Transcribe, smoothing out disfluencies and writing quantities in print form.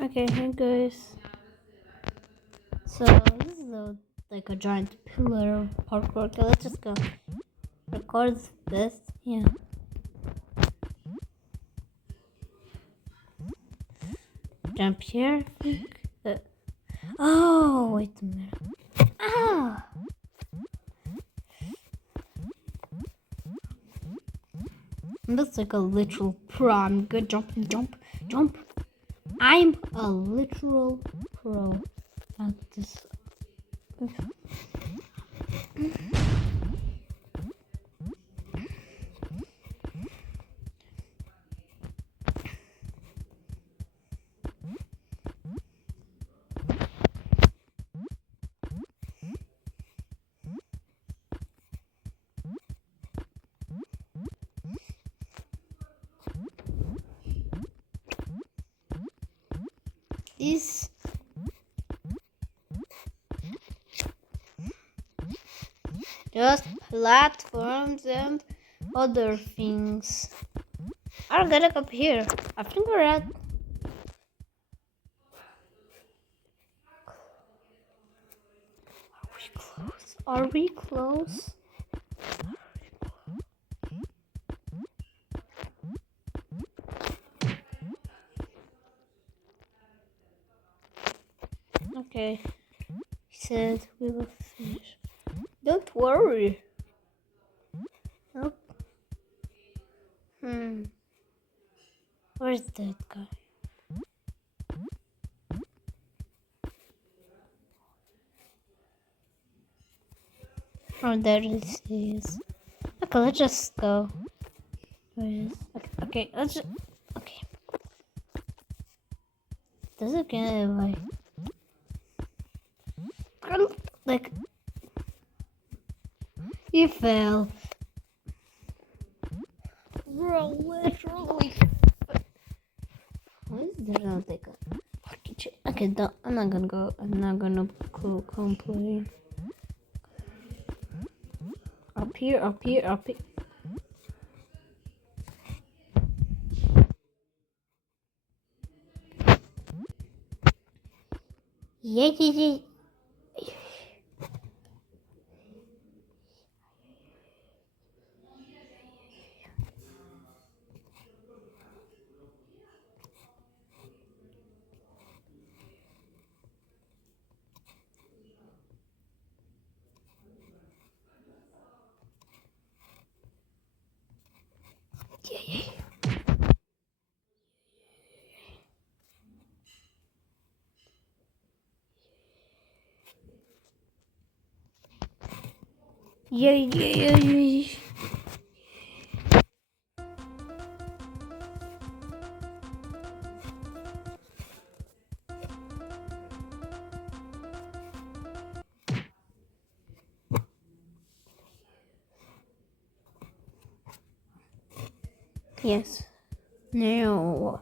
Okay, hey guys. So this is like a giant pillar of parkour. Okay, let's just go. Record this. Yeah. Jump here. Oh, wait a minute. Ah! That's like a literal pro. I'm good. Jump. I'm a literal pro at this. These just platforms and other things. I'll get up here. I think we're at. Are we close? Okay. He said we will finish. Don't worry. Nope. Where's that guy? Oh, there he is. Okay, let's just go. Where is? Okay, let's just. Okay. Does it get like he fell? Bro, literally. Why is there not like a hockey chair? Okay, I'm not gonna go. I'm not gonna complain. Up here. Yeah. Yeah. Yes. No.